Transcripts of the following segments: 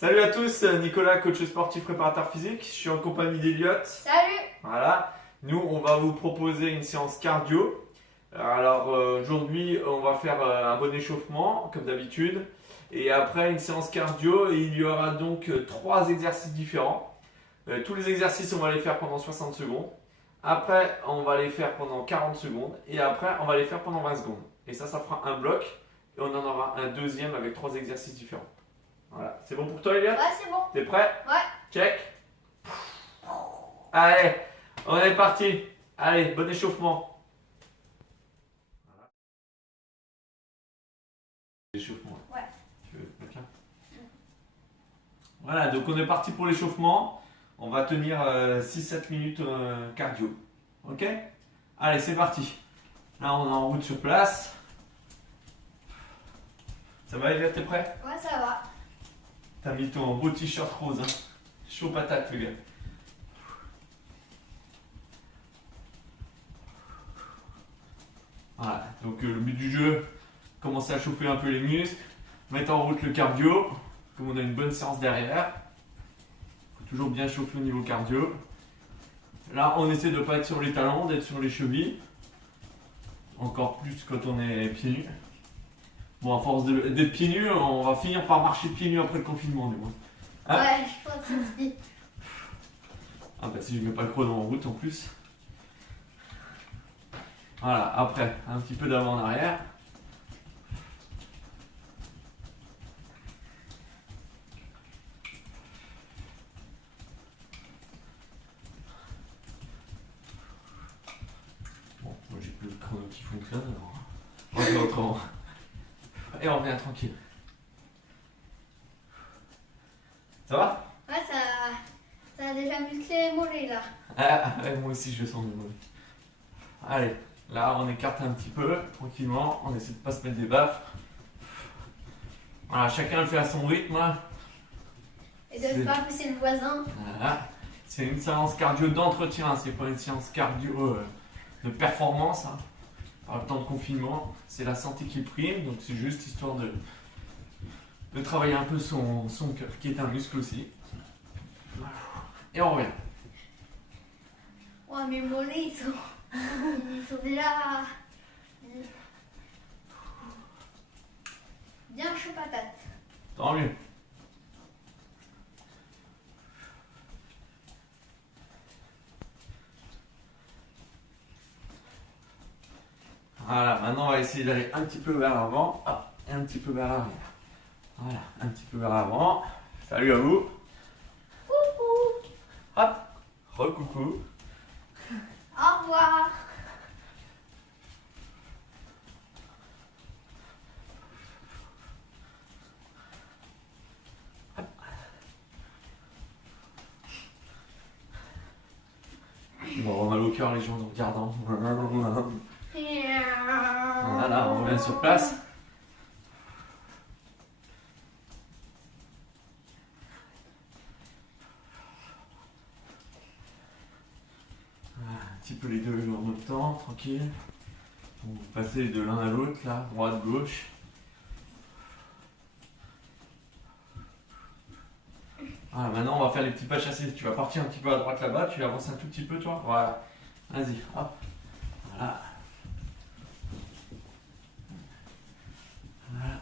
Salut à tous, Nicolas, coach sportif préparateur physique. Je suis en compagnie d'Eliott. Salut! Voilà. Nous, on va vous proposer une séance cardio. Alors aujourd'hui, on va faire un bon échauffement, comme d'habitude. Et après une séance cardio, il y aura donc 3 exercices différents. Tous les exercices, on va les faire pendant 60 secondes. Après, on va les faire pendant 40 secondes. Et après, on va les faire pendant 20 secondes. Et ça fera un bloc. Et on en aura un deuxième avec 3 exercices différents. Voilà. C'est bon pour toi, Eliott? Ouais, c'est bon. T'es prêt? Ouais. Check. Allez, on est parti. Allez, bon échauffement. L'échauffement. Ouais. Tu veux quelqu'un? Voilà, donc on est parti pour l'échauffement. On va tenir 6-7 minutes cardio. Ok? Allez, c'est parti. Là, on est en route sur place. Ça va, Eliott, t'es prêt? Ouais, ça va. T'as mis ton beau t-shirt rose, hein. Chaud patate, le gars. Voilà, donc le but du jeu, commencer à chauffer un peu les muscles, mettre en route le cardio, comme on a une bonne séance derrière. Il faut toujours bien chauffer au niveau cardio. Là, on essaie de ne pas être sur les talons, d'être sur les chevilles. Encore plus quand on est pieds nus. Bon, à force d'être pieds nus, on va finir par marcher pieds nus après le confinement, du moins. Hein? Ouais, je pense aussi. Ah bah si je mets pas le chrono en route en plus. Voilà, après, un petit peu d'avant en arrière. Bon, moi j'ai plus le chrono qui fonctionne alors. On va faire autrement. Et on revient tranquille. Ça va? Ouais, ça a déjà musclé les mollets là. Ah, ouais, moi aussi je le sens du mauvais. Allez, là on écarte un petit peu, tranquillement, on essaie de pas se mettre des baffes. Voilà, chacun le fait à son rythme. Hein. Et de ne pas pousser le voisin. Voilà. C'est une séance cardio d'entretien, c'est pas une séance cardio de performance. Hein. Par le temps de confinement, c'est la santé qui prime, donc c'est juste histoire de travailler un peu son cœur, qui est un muscle aussi. Et on revient. Ouais, mes mollets ils sont déjà bien chaud patate. Tant mieux. Voilà, maintenant on va essayer d'aller un petit peu vers l'avant, hop, et un petit peu vers l'arrière. Voilà, un petit peu vers l'avant. Salut à vous. Coucou. Hop, re-coucou. Au revoir. On va avoir mal au cœur les gens en regardant. Voilà, on revient sur place. Voilà, un petit peu les deux en même temps, tranquille. Vous passez de l'un à l'autre, là, droite, gauche. Voilà, maintenant on va faire les petits pas chassés. Tu vas partir un petit peu à droite là-bas, tu avances un tout petit peu toi. Voilà. Vas-y, hop. Voilà. Voilà.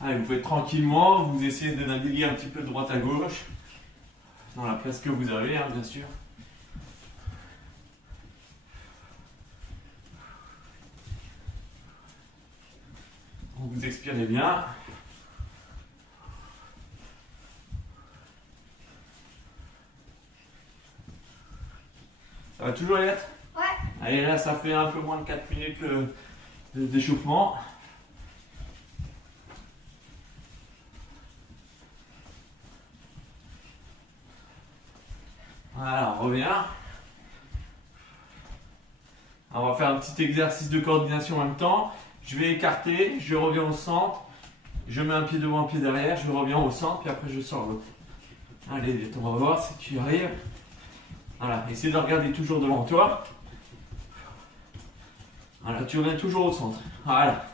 Allez, vous faites tranquillement, vous essayez de naviguer un petit peu de droite à gauche. Dans la place que vous avez, hein, bien sûr. Vous expirez bien. Ça va toujours, Eliott? Ouais. Allez, là, ça fait un peu moins de 4 minutes d'échauffement. Voilà, on revient. On va faire un petit exercice de coordination en même temps. Je vais écarter, je reviens au centre. Je mets un pied devant, un pied derrière, je reviens au centre, puis après je sors l'autre. Allez, on va voir si tu y arrives. Voilà, essaie de regarder toujours devant toi. Voilà, tu reviens toujours au centre. Voilà,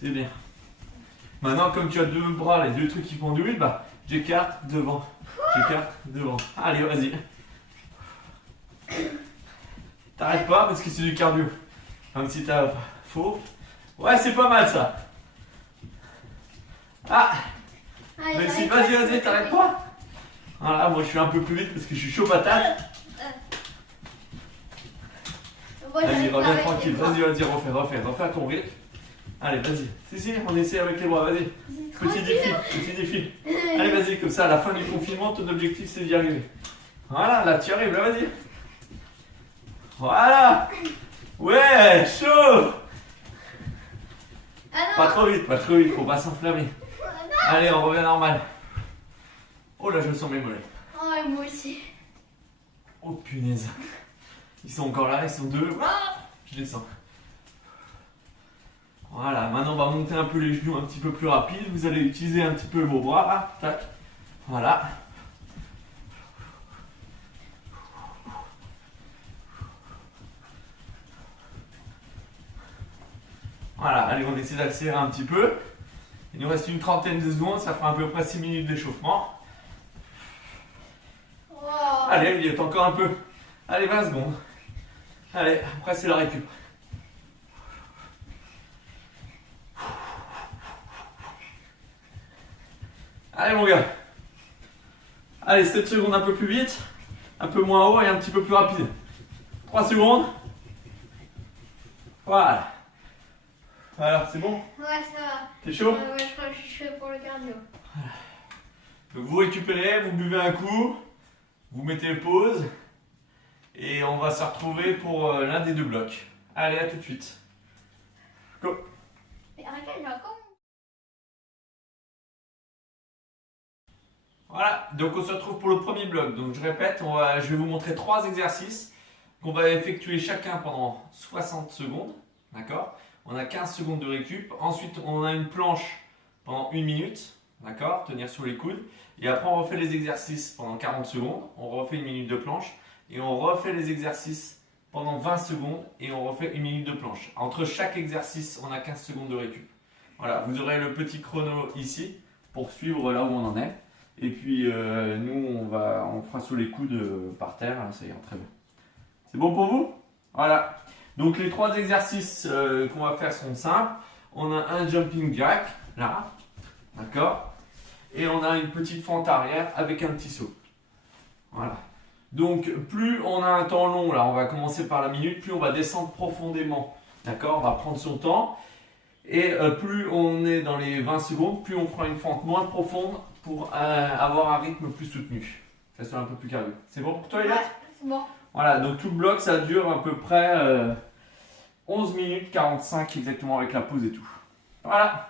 c'est bien. Maintenant, comme tu as deux bras, les deux trucs qui pendulent, bah, J'écarte devant. J'écarte devant. Allez, vas-y. T'arrêtes pas parce que c'est du cardio. Même si t'as faux. Ouais, c'est pas mal ça. Ah, mais si, vas-y, t'arrêtes pas. Voilà, moi je suis un peu plus vite parce que je suis chaud patate. Vas-y, reviens tranquille. Vas-y, refais à ton rythme. Allez, vas-y. Si, on essaie avec les bras, vas-y. Petit défi. Allez, vas-y, comme ça, à la fin du confinement, ton objectif c'est d'y arriver. Voilà, là, tu arrives, là, vas-y. Voilà. Ouais, chaud. Pas trop vite, faut pas s'enflammer. Allez, on revient normal. Oh là, je sens mes mollets. Oh, moi aussi. Oh punaise. Ils sont encore là, ils sont deux. Je les sens. Voilà, maintenant on va monter un peu les genoux un petit peu plus rapide. Vous allez utiliser un petit peu vos bras. Là. Tac. Voilà. Voilà, allez, on essaie d'accélérer un petit peu. Il nous reste une trentaine de secondes, ça fera à peu près 6 minutes d'échauffement. Wow. Allez, il y a encore un peu. Allez, 20 secondes. Allez, après c'est la récup. Allez mon gars. Allez, 7 secondes un peu plus vite, un peu moins haut et un petit peu plus rapide. 3 secondes. Voilà. Alors, c'est bon? Ouais, ça va. T'es chaud? Ouais, je crois que je suis chaud pour le cardio. Donc vous récupérez, vous buvez un coup, vous mettez pause et on va se retrouver pour l'un des deux blocs. Allez, à tout de suite. Go. Mais arrête, j'ai encore. Voilà, donc on se retrouve pour le premier bloc. Donc je répète, je vais vous montrer 3 exercices qu'on va effectuer chacun pendant 60 secondes. D'accord? On a 15 secondes de récup. Ensuite, on a une planche pendant 1 minute. D'accord? Tenir sur les coudes. Et après, on refait les exercices pendant 40 secondes. On refait 1 minute de planche. Et on refait les exercices pendant 20 secondes. Et on refait 1 minute de planche. Entre chaque exercice, on a 15 secondes de récup. Voilà, vous aurez le petit chrono ici pour suivre là où on en est. Et puis, nous, on fera sous les coudes par terre. Ça ira très bien. C'est bon pour vous? Voilà. Donc, les 3 exercices qu'on va faire sont simples. On a un jumping jack, là. D'accord? Et on a une petite fente arrière avec un petit saut. Voilà. Donc, plus on a un temps long, là, on va commencer par la minute, plus on va descendre profondément. D'accord? On va prendre son temps. Et plus on est dans les 20 secondes, plus on fera une fente moins profonde pour avoir un rythme plus soutenu. Ça soit un peu plus carré. C'est bon pour toi, Elliot? Ouais, c'est bon. Voilà, donc tout le bloc, ça dure à peu près 11 minutes 45 exactement avec la pause et tout. Voilà.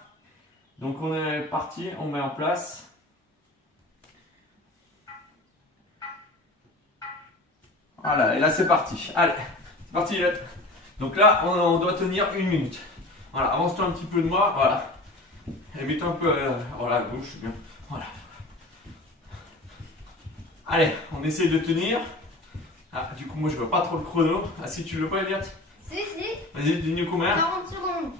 Donc on est parti, on met en place. Voilà, et là c'est parti. Allez, c'est parti, Elliot. Donc là, on doit tenir 1 minute. Voilà, avance-toi un petit peu de moi, voilà. Et mets-toi un peu voilà, à gauche, bien. Voilà. Allez, on essaie de tenir. Ah, du coup, moi je vois pas trop le chrono. Ah, si tu le vois, Elliot? Si. Vas-y, dis-nous combien? 40 secondes.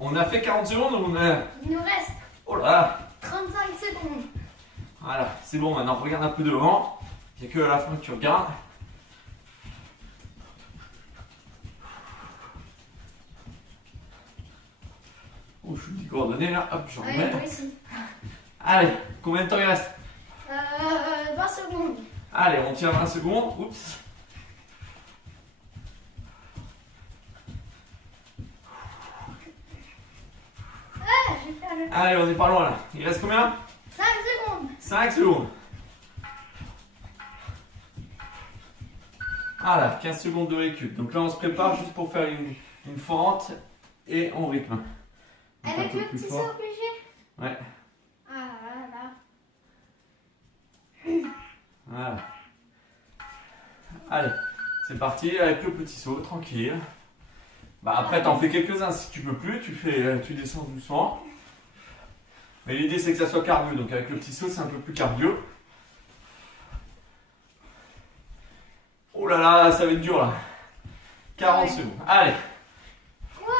On a fait 40 secondes ou on a... Il nous reste Oh là! 35 secondes. Voilà, c'est bon, maintenant regarde un peu devant. Il n'y a que à la fin que tu regardes. Oh, je suis décoordonné là. Hop, j'en Allez, remets. moi aussi. Allez, combien de temps il reste? 20 secondes. Allez, on tient 20 secondes. Oups. J'ai fait le... Allez, on est pas loin là. Il reste combien? 5 secondes. 5 secondes. Voilà, 15 secondes de récup. Donc là, on se prépare juste pour faire une fente et on rythme. Donc, Avec un peu le plus petit fort. saut obligé. Ouais, Ah là. voilà. Allez, c'est parti avec le petit saut, tranquille. Bah après, t'en fais quelques-uns. Si tu peux plus, tu descends doucement. Mais l'idée, c'est que ça soit cardio. Donc avec le petit saut, c'est un peu plus cardio. Oh là là, ça va être dur là. 40 Ouais. secondes. Allez. Quoi?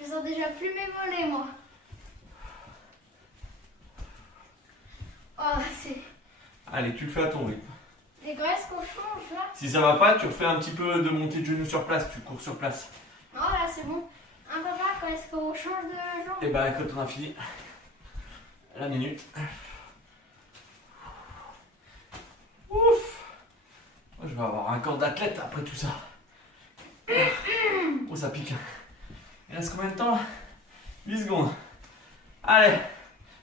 Je sens déjà plus mes mollets, moi. Oh, c'est. Allez, tu le fais à ton rythme. Et quand est-ce qu'on change là? Si ça va pas, tu refais un petit peu de montée de genoux sur place, tu cours sur place. Non, là c'est bon. Hein, papa, quand est-ce qu'on change de jambe? Et bah quand on a fini, la minute. Ouf! Oh, je vais avoir un corps d'athlète après tout ça. Oh, ça pique. Il reste combien de temps là? 8 secondes. Allez,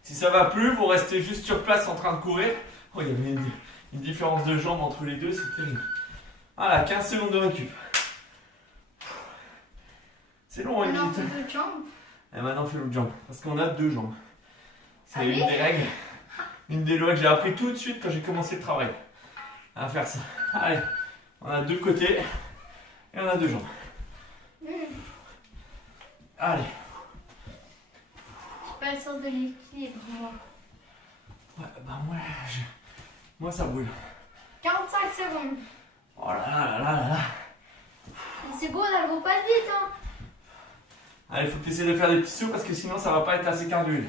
si ça va plus, vous restez juste sur place en train de courir. Oh, il y avait une différence de jambes entre les deux, c'est terrible. Voilà, 15 secondes de récup. C'est long, une On minute. fait deux jambes. Et maintenant, on fait l'autre jambe. Parce qu'on a 2 jambes. C'est Allez. une des règles, une des lois que j'ai appris tout de suite quand j'ai commencé le travail. À faire ça. Allez, on a 2 côtés et on a 2 jambes. Allez. J'ai pas le sens de l'équilibre, moi. Ouais, bah moi ça brûle. 45 secondes. Oh là là là là là. Les secondes, elles vont pas vite, hein. Allez, faut que tu essaies de faire des petits sauts parce que sinon ça va pas être assez cardio.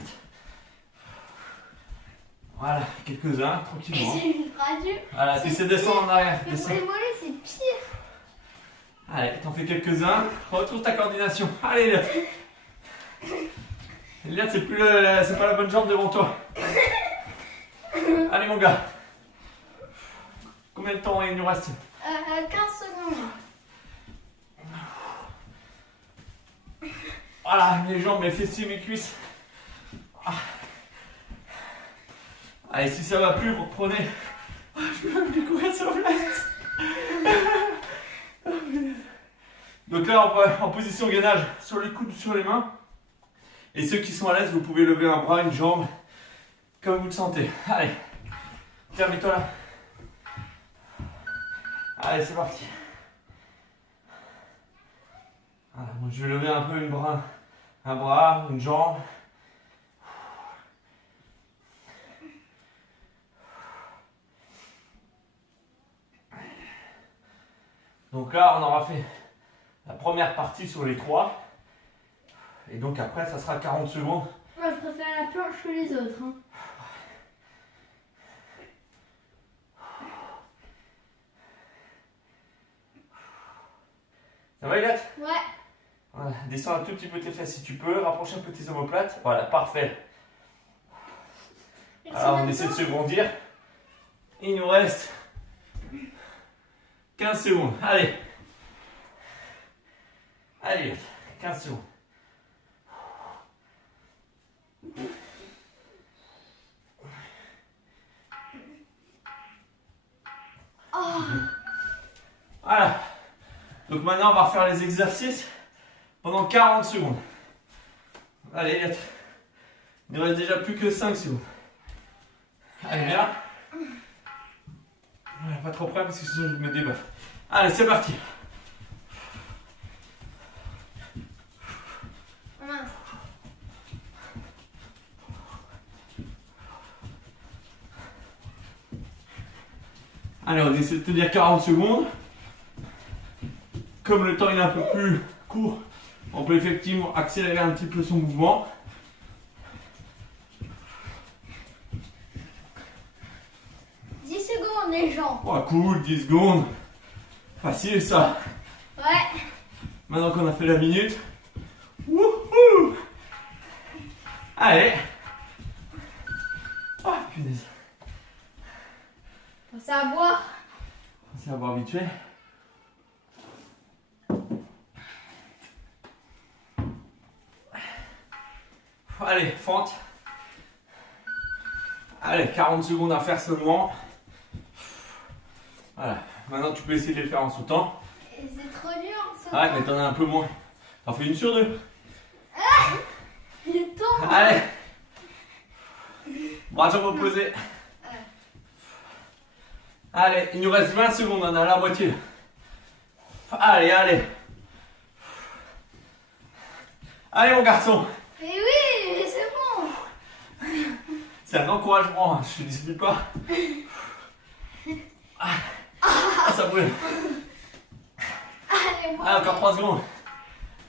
Voilà, quelques-uns, tranquillement. C'est une radio. Voilà, tu essaies de descendre en arrière. Mais Descends. pour les mollets, c'est pire. Allez, t'en fais quelques-uns. Retrouve ta coordination. Allez, Eliott. Eliott, c'est pas la bonne jambe devant toi. Allez, mon gars. Combien de temps il nous reste? 15 secondes. Voilà, mes jambes, mes fessiers, mes cuisses. Ah. Allez, si ça va plus, vous reprenez. Oh, je peux même plus courir sur place. Donc là, on va en position gainage sur les coudes ou sur les mains. Et ceux qui sont à l'aise, vous pouvez lever un bras, une jambe, comme vous le sentez. Allez, tiens, mets-toi là. Allez, c'est parti. Voilà, donc je vais lever un peu un bras, une jambe. Donc là, on aura fait la première partie sur les 3. Et donc après, ça sera 40 secondes. Moi, je préfère la planche que les autres, hein. Ça va, Eliott? Ouais. Voilà, descends un tout petit peu tes fesses si tu peux, rapproche un peu tes omoplates. Voilà, parfait. Alors on essaie de se grandir. Il nous reste 15 secondes. Allez. Allez, 15 secondes. Oh. Voilà. Donc maintenant on va refaire les exercices pendant 40 secondes. Allez, Eliott. Il ne reste déjà plus que 5 secondes. Allez, viens. Voilà, pas trop près parce que sinon je me débaffe. Allez, c'est parti. Mince. Allez, on essaie de tenir 40 secondes. Comme le temps il est un peu plus court, on peut effectivement accélérer un petit peu son mouvement. Les gens. Oh, cool, 10 secondes. Facile ça. Ouais. Maintenant qu'on a fait la minute. Wouhou! Allez. Oh, punaise. Pensez à boire. Pensez à boire vite fait. Allez, fente. Allez, 40 secondes à faire seulement. Voilà. Maintenant, tu peux essayer de les faire en sautant. Et c'est trop dur. Ouais, mais t'en as un peu moins. T'en fais une sur deux. Il tombe. Allez. Bras jambes opposés. Allez, il nous reste 20 secondes, on est à la moitié. Allez, allez. Allez, mon garçon. Mais oui, mais c'est bon. C'est un encouragement, hein, je te dispute pas. Ah, ça brûle. Allez, moi. Ah, encore 3 secondes.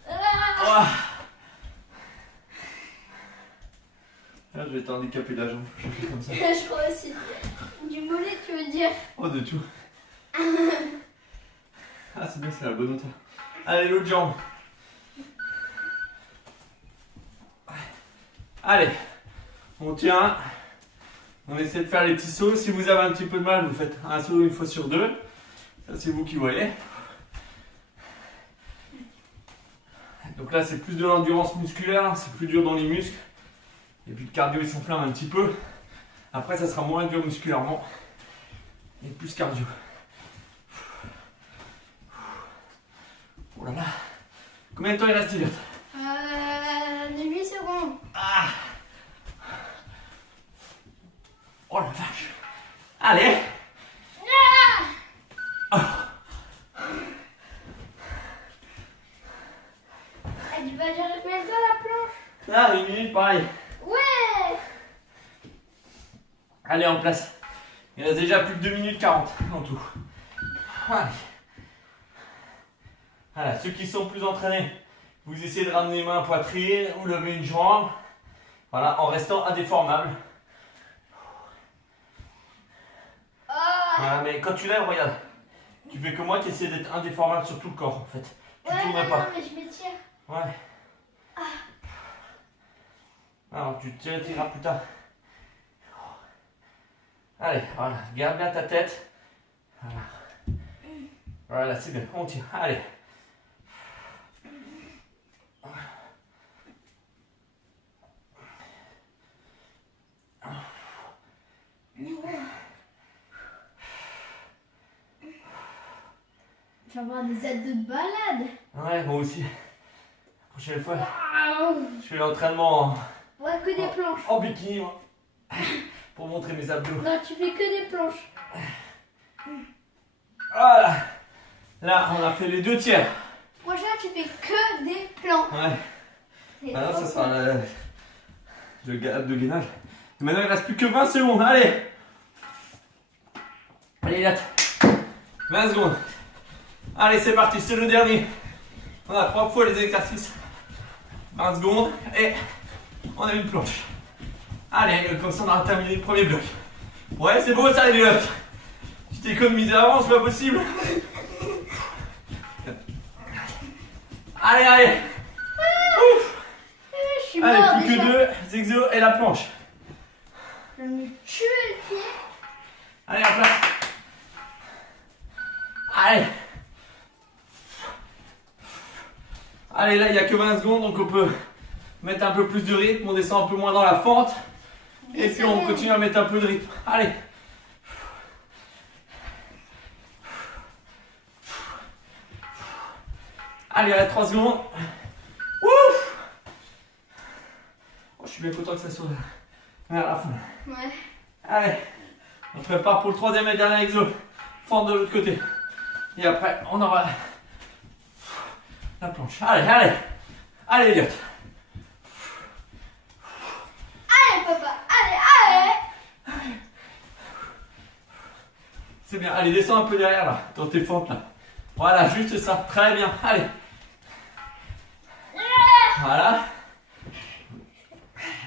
Ah. Ah. Là, je vais t'handicaper la jambe. Je fais comme ça. Je crois aussi. Du mollet, tu veux dire? Oh, de tout. Ah, c'est bien, c'est la bonne hauteur. Allez, l'autre jambe. Allez, on tient. On essaie de faire les petits sauts. Si vous avez un petit peu de mal, vous faites un saut une fois sur deux. Ça, c'est vous qui voyez. Donc là, c'est plus de l'endurance musculaire, c'est plus dur dans les muscles. Et puis le cardio, il s'enflamme un petit peu. Après, ça sera moins dur musculairement. Et plus cardio. Oh là là. Combien de temps il reste, Elliot? 8 secondes. Ah. Oh la vache. Allez. Oh. Tu vas dire combien de temps la planche? Là, 1 minute, pareil. Ouais. Allez, en place. Il reste déjà plus de 2 minutes 40 en tout. Allez. Voilà, ceux qui sont plus entraînés, vous essayez de ramener main poitrine ou lever une jambe. Voilà, en restant indéformable. Voilà, mais quand tu lèves, regarde. Tu fais que moi qui essaie d'être indéformable sur tout le corps en fait. Tu Ouais, tournes non, pas. non, mais je m'étire. Ouais. Alors tu te tireras plus tard. Allez, voilà, garde bien ta tête. Voilà. Voilà, c'est bien, on tire. Allez. Tu vas avoir des abdos de balade. Ouais, moi aussi. La prochaine fois, Waouh. je fais l'entraînement Ouais, que des planches. en bikini, moi. Pour montrer mes abdos. Non, tu fais que des planches. Voilà. Là, on a fait les 2 tiers. Prochain, tu fais que des plans. Ouais. C'est Maintenant, trop ça sera cool. le de gainage. Et maintenant, il reste plus que 20 secondes. Allez. Allez, là. 20 secondes. Allez, c'est parti. C'est le dernier. On a 3 fois les exercices. 20 secondes. Et on a une planche. Allez, comme ça, on aura terminé le premier bloc. Ouais, c'est beau ça, les blocs. Tu t'es économisé avant, c'est pas possible. Allez, allez. Ouf. Je suis Allez, mort plus que déjà. 2 exos et la planche. Je vais me tuer le pied. Allez, en place. Allez. Allez, là, il n'y a que 20 secondes, donc on peut mettre un peu plus de rythme. On descend un peu moins dans la fente. Et puis, on continue à mettre un peu de rythme. Allez. Allez, à 3 secondes. Ouf. Oh, je suis bien content que ça soit vers la fin. Ouais. Allez, on se prépare pour le 3e et dernier exo. Fente de l'autre côté. Et après, on aura la planche. Allez, allez. Allez, Elliot. Allez, papa. Allez, allez. C'est bien. Allez, descends un peu derrière là, dans tes fentes là. Voilà, juste ça. Très bien. Allez. Voilà.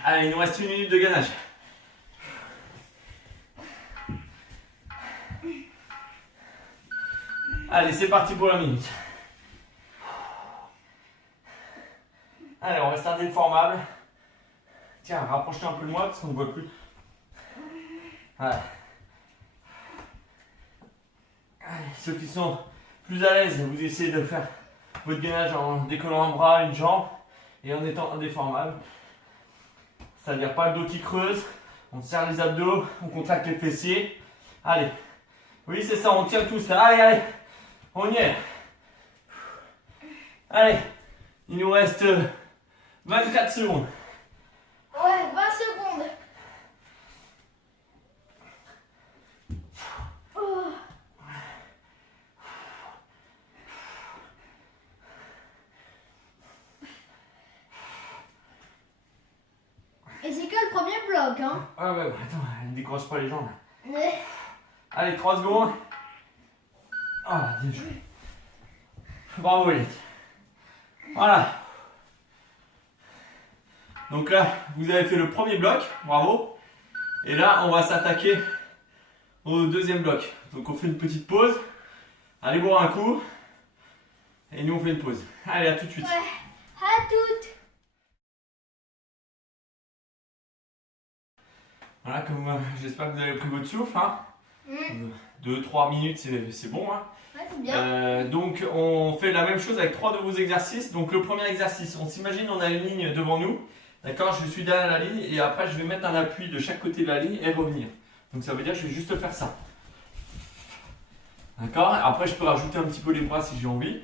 Allez, il nous reste 1 minute de gainage. Allez, c'est parti pour la minute. Allez, on reste indéformable. Tiens, rapproche-toi un peu de moi parce qu'on ne voit plus. Voilà. Allez, ceux qui sont plus à l'aise, vous essayez de faire votre gainage en décollant un bras, une jambe et en étant indéformable. C'est-à-dire pas le dos qui creuse, on serre les abdos, on contracte les fessiers. Allez, oui c'est ça, on tient tous là. Allez, allez, on y est. Allez, il nous reste 24 secondes. Ouais, 20 secondes. Oh. Et c'est que le premier bloc, hein. Ah ouais, attends, ne décroche pas les jambes. Ouais. Allez, 3 secondes. Ah, bien joué. Bravo, Elliot. Voilà. Donc là, vous avez fait le premier bloc, bravo. Et là, on va s'attaquer au deuxième bloc. Donc on fait une petite pause. Allez boire un coup. Et nous on fait une pause. Allez, à tout de suite. Ouais. À toutes. Voilà, comme j'espère que vous avez pris votre souffle. Hein. Mm. 2-3 minutes, c'est bon. Hein. Ouais, c'est bien. Donc on fait la même chose avec 3 nouveaux exercices. Donc le premier exercice, on s'imagine on a une ligne devant nous. D'accord, je suis derrière la ligne et après je vais mettre un appui de chaque côté de la ligne et revenir. Donc ça veut dire que je vais juste faire ça. D'accord, après je peux rajouter un petit peu les bras si j'ai envie.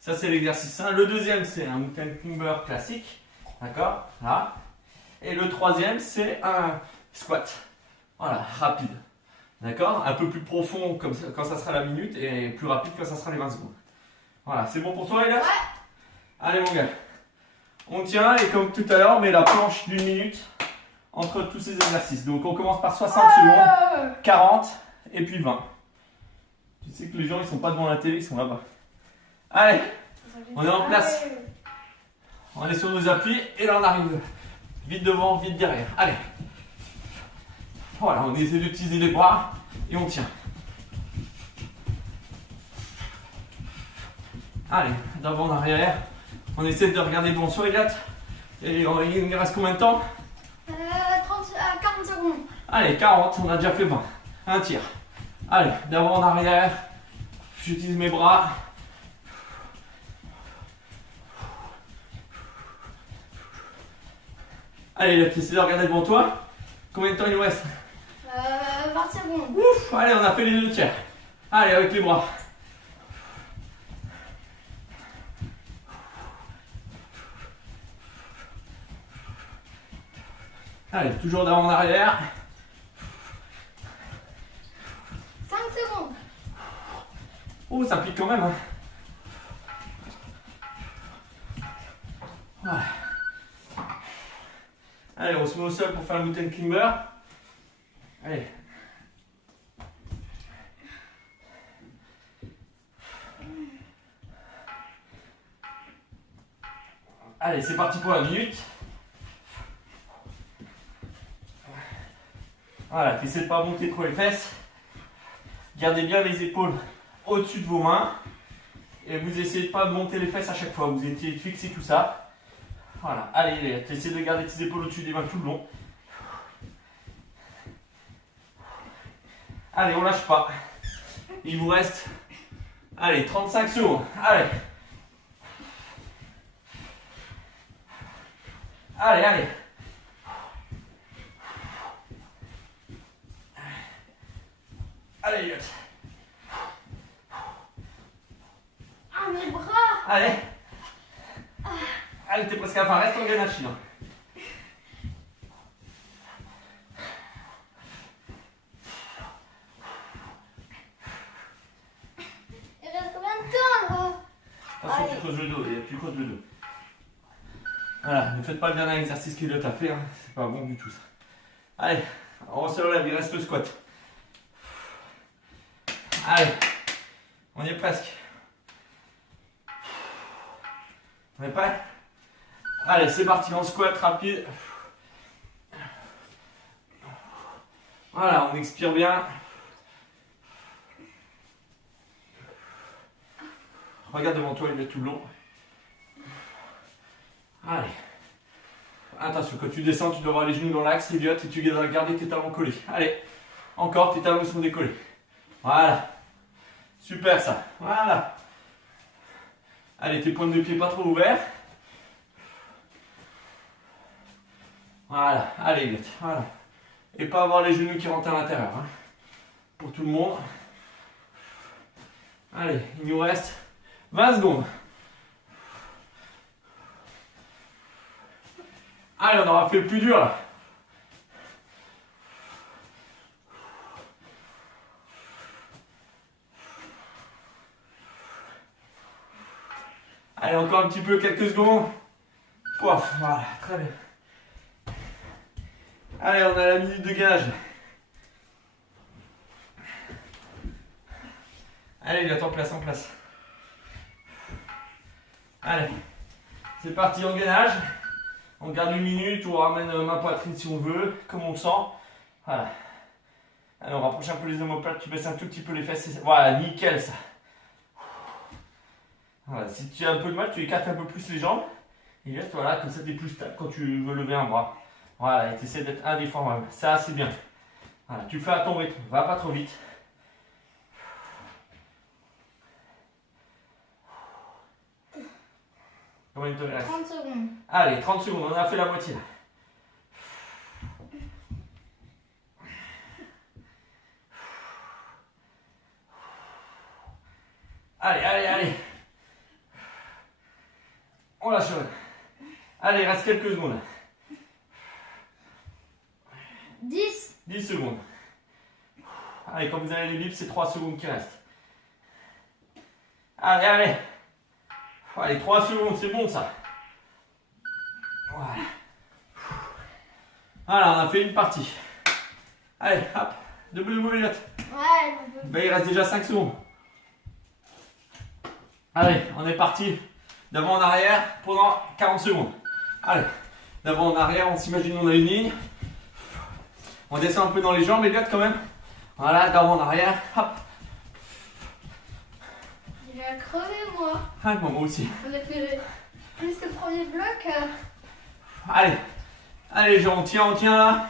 Ça c'est l'exercice 1. Le deuxième c'est un mountain climber classique. D'accord, là. Et le troisième c'est un squat. Voilà, rapide. D'accord, un peu plus profond comme ça, quand ça sera la minute et plus rapide quand ça sera les 20 secondes. Voilà, c'est bon pour toi Elias? Ouais. Allez mon gars. On tient et comme tout à l'heure, on met la planche d'une minute entre tous ces exercices. Donc on commence par 60 secondes, 40 et puis 20. Tu sais que les gens ils sont pas devant la télé, ils sont là-bas. Allez, on est en place. On est sur nos appuis et là on arrive vite devant, vite derrière. Allez. Voilà, on essaie d'utiliser les bras et on tient. Allez, d'avant en arrière. On essaie de regarder devant soi, Eliat. Et il nous reste combien de temps? 40 secondes. Allez, 40, on a déjà fait 20. Un tir. Allez, d'avant en arrière. J'utilise mes bras. Allez, Eliat, essaie de regarder devant toi. Combien de temps il nous reste? 20 secondes. Ouf, allez, on a fait les 2 tiers. Allez, avec les bras. Allez, toujours d'avant en arrière. 5 secondes. Oh, ça pique quand même. Hein. Voilà. Allez, on se met au sol pour faire le mountain climber. Allez. Allez, c'est parti pour la minute. Voilà, n'essayez de pas monter trop les fesses. Gardez bien les épaules au-dessus de vos mains. Et vous essayez de pas monter les fesses à chaque fois. Vous essayez de fixer tout ça. Voilà, allez, essayez de garder tes épaules au-dessus des mains tout le long. Allez, on lâche pas. Il vous reste, allez, 35 secondes. Allez. Allez, allez. Allez, Eliot. Ah, mes bras. Allez. Allez, t'es presque à la fin. Reste en gainage, sinon. Il reste combien de temps là? Attention, tu creuses le dos. Tu creuses le dos. Voilà, ne faites pas le dernier exercice qu'Eliot a fait. Hein. C'est pas bon du tout ça. Allez, on se relève. Il reste le squat. Allez, on y est presque. On est prêt? Allez, c'est parti, on squat rapide. Voilà, on expire bien. Regarde devant toi, il est tout le long. Allez. Attention, quand tu descends, tu dois avoir les genoux dans l'axe, Eliot, et tu dois garder tes talons collés. Allez, encore, tes talons sont décollés. Voilà. Super ça. Voilà. Allez, tes pointes de pied pas trop ouverts. Voilà. Allez, Eliot. Voilà. Et pas avoir les genoux qui rentrent à l'intérieur. Hein. Pour tout le monde. Allez, il nous reste 20 secondes. Allez, on aura fait le plus dur là. Allez, encore un petit peu, quelques secondes. Pouf, voilà, très bien. Allez, on a la minute de gainage. Allez, il attend place en place. Allez, c'est parti en gainage. On garde 1 minute ou on ramène ma poitrine si on veut, comme on le sent. Voilà. Allez, on rapproche un peu les omoplates, tu baisses un tout petit peu les fesses. Voilà, nickel ça. Voilà, si tu as un peu de mal, tu écartes un peu plus les jambes. Et reste, voilà, comme ça tu es plus stable quand tu veux lever un bras. Voilà, et tu essaies d'être indéformable. Ça, c'est bien. Voilà, tu fais à ton rythme, va pas trop vite. Combien il te reste? 30 secondes. Allez, 30 secondes, on a fait la moitié là. Allez, allez, allez. On lâche. Allez, il reste quelques secondes. 10. 10 secondes. Allez, quand vous avez les bips, c'est 3 secondes qui restent. Allez, allez. Allez, 3 secondes, c'est bon ça. Voilà. Voilà, on a fait une partie. Allez, hop. Debout, Elliot. Ouais, Ben, il reste déjà 5 secondes. Allez, on est parti. D'avant en arrière pendant 40 secondes. Allez, d'avant en arrière, on s'imagine on a une ligne. On descend un peu dans les jambes, Elliot, quand même. Voilà, d'avant en arrière. Hop. j'ai déjà crevé moi. Ah, moi aussi. Avec plus le premier bloc. Allez, allez, on tient là.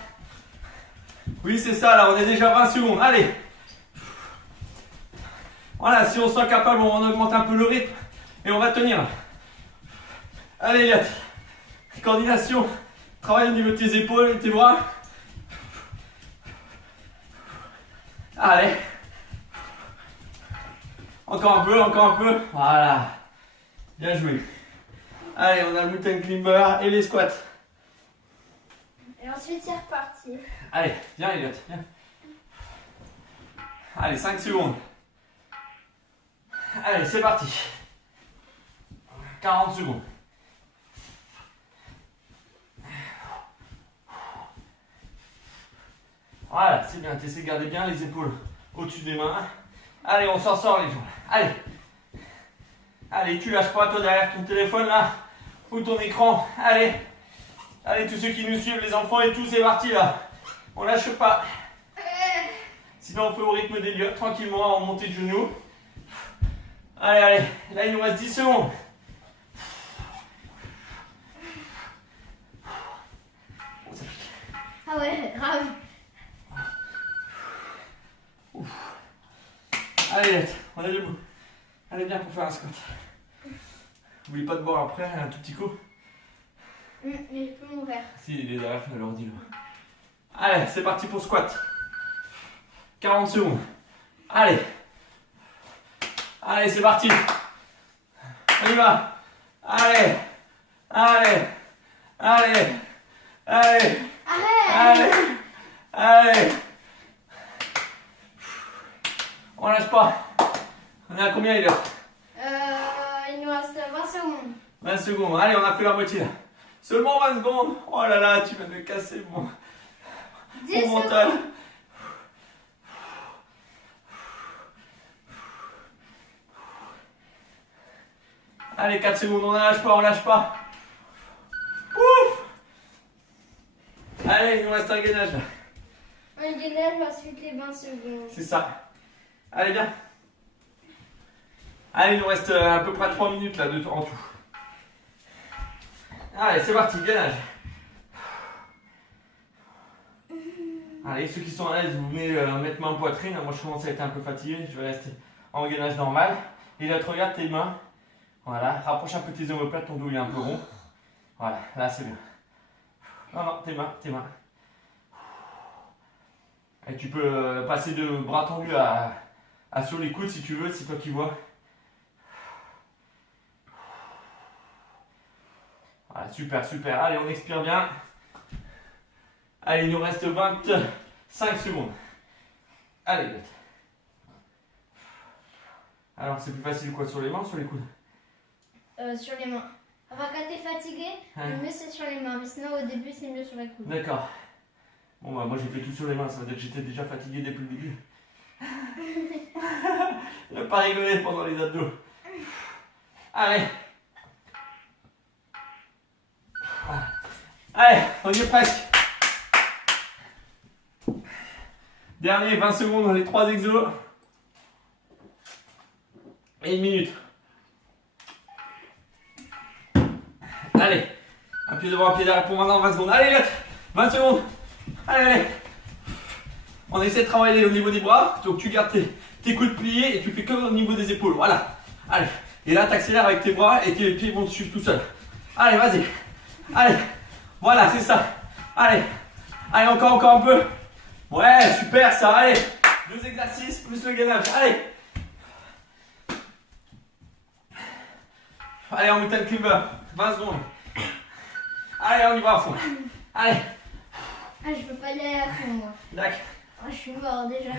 Oui, c'est ça, là, on est déjà 20 secondes. Allez. Voilà, si on se sent capable, on augmente un peu le rythme et on va tenir. Allez, Elliot. Coordination. Travaille au niveau de tes épaules et tes bras. Allez. Encore un peu, encore un peu. Voilà. Bien joué. Allez, on a le mountain climber et les squats. Et ensuite c'est reparti. Allez, viens Elliot, viens. Allez, 5 secondes. Allez, c'est parti. 40 secondes. Voilà, c'est bien, tu essaies de garder bien les épaules au-dessus des mains. Allez, on s'en sort les gens. Allez. Allez, tu lâches pas toi derrière ton téléphone là, ou ton écran. Allez. Allez, tous ceux qui nous suivent, les enfants et tout, c'est parti là. On lâche pas. Sinon, on fait au rythme d'Elliot, tranquillement, en montée de genoux. Allez, allez. Là, il nous reste 10 secondes. Ah ouais, grave. Allez, on est debout. Allez, viens pour faire un squat. N'oublie pas de boire après, un tout petit coup. Mais je peux m'ouvrir. Si, il est derrière l'ordi là. Allez, c'est parti pour squat. 40 secondes. Allez. Allez, c'est parti. On y va. Allez. Allez. Allez. Allez. Arrête. Allez. Allez. On lâche pas. On est à combien il est? Il nous reste 20 secondes. 20 secondes. Allez, on a fait la moitié là. Seulement 20 secondes. Oh là là, tu vas me casser mon 10 mental. secondes. Allez, 4 secondes, on ne lâche pas, on lâche pas. Ouf. Allez, il nous reste un gainage là. Un gainage, ensuite les 20 secondes. C'est ça. Allez, viens. Allez, il nous reste à peu près 3 minutes là en tout. Allez, c'est parti, gainage. Allez, ceux qui sont à l'aise, vous venez mettre main en poitrine. Moi, je commence à être un peu fatigué. Je vais rester en gainage normal. Et là, tu regardes tes mains. Voilà, rapproche un peu tes omoplates, ton dos il est un peu rond. Voilà, là c'est bien. Non, non, tes mains. Et tu peux passer de bras tendus à sur les coudes si tu veux, c'est toi qui vois. Voilà, super, super. Allez, on expire bien. Allez, il nous reste 25 secondes. Allez, vite. Alors, c'est plus facile quoi, sur les mains ou sur les coudes? Sur les mains. Enfin, quand t'es fatigué, le mieux c'est sur les mains. Mais sinon, au début, c'est mieux sur la coude. D'accord. Bon, bah, moi j'ai fait tout sur les mains, ça veut dire que j'étais déjà fatigué depuis le début. Je vais pas rigoler pendant les abdos. Allez. Allez, on y est presque. Dernier, 20 secondes dans les 3 exos. Et 1 minute. Allez, un pied devant, un pied derrière pour maintenant, 20 secondes. Allez, Elliot, 20 secondes. Allez, allez. On essaie de travailler au niveau des bras. Donc tu gardes tes coudes pliés et tu fais comme au niveau des épaules. Voilà. Allez. Et là, tu accélères avec tes bras et tes pieds vont te suivre tout seuls. Allez, vas-y. Allez. Voilà, c'est ça. Allez. Allez, encore un peu. Ouais, super ça. Allez. 2 exercices plus le gainage. Allez. Allez, on met le climber. 20 secondes. Allez, on y va à fond. Allez. Ah, je peux pas aller à fond, moi. D'accord. Ah, je suis mort déjà.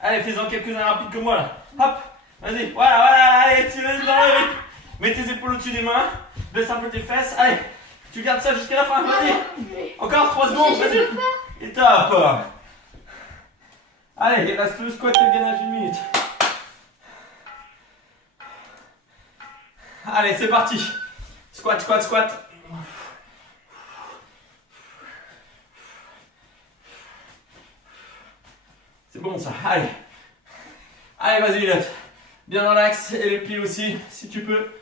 Allez, fais-en quelques-uns rapides comme moi là. Hop, vas-y. Voilà, voilà, allez, tu es dans le rythme. Mets tes épaules au-dessus des mains. Baisse un peu tes fesses. Allez, tu gardes ça jusqu'à la fin. Vas-y. Encore 3 secondes. Vas-y. Et top. Allez, il reste le squat et le gainage 1 minute. Allez, c'est parti. Squat, squat, squat. C'est bon ça, allez. Allez, vas-y, Elliot. Bien dans l'axe et les pieds aussi, si tu peux.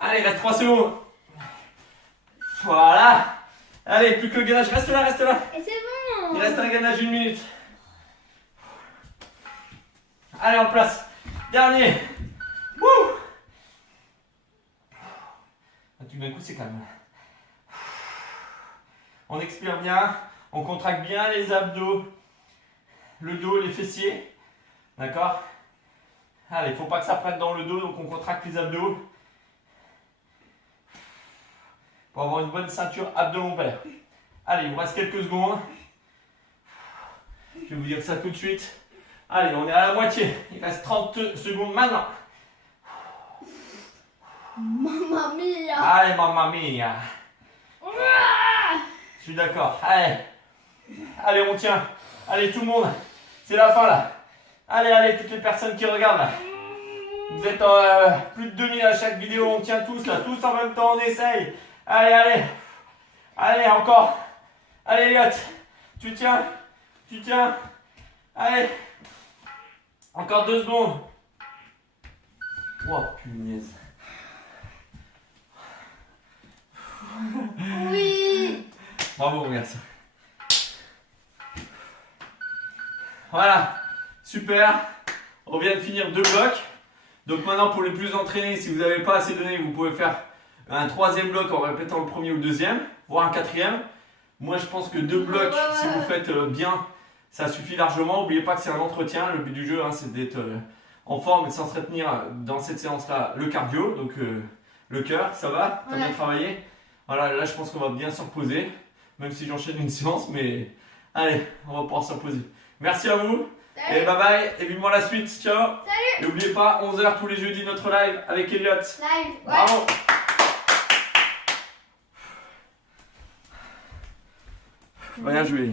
Allez, il reste 3 secondes. Voilà. Allez, plus que le gainage. Reste là, reste là. Et c'est bon. Il reste un gainage 1 minute. Allez, en place. Dernier. Wouh. Tout d'un coup, c'est calme. On expire bien. On contracte bien les abdos, le dos, les fessiers. D'accord? Allez, il ne faut pas que ça prenne dans le dos, donc on contracte les abdos. Pour avoir une bonne ceinture abdominale. Allez, il vous reste quelques secondes. Je vais vous dire ça tout de suite. Allez, on est à la moitié. Il reste 30 secondes maintenant. Mamma mia. Allez, mamma mia. Je suis d'accord. Allez. Allez, on tient. Allez, tout le monde. C'est la fin là. Allez, allez, toutes les personnes qui regardent là. Vous êtes plus de 2000 à chaque vidéo. On tient tous là. Tous en même temps, on essaye. Allez, allez. Allez, encore. Allez, Elliot. Tu tiens. Tu tiens. Allez. Encore 2 secondes. Oh, punaise. Oui. Bravo, mon garçon. Voilà, super. On vient de finir 2 blocs. Donc maintenant, pour les plus entraînés, si vous n'avez pas assez donné, vous pouvez faire un 3e bloc en répétant le premier ou le deuxième, voire un 4e. Moi, je pense que 2 blocs, si vous faites bien, ça suffit largement. N'oubliez pas que c'est un entretien. Le but du jeu, c'est d'être en forme et de s'entretenir dans cette séance-là, le cardio, donc le cœur. Ça va? T'as bien travaillé? Voilà, là, je pense qu'on va bien se reposer, même si j'enchaîne une séance, mais allez, on va pouvoir se reposer. Merci à vous. Salut. Et bye bye. Et vivement la suite. Ciao. Salut. Et n'oubliez pas, 11h tous les jeudis, notre live avec Elliot. Live. Ouais. Bravo. Bien joué.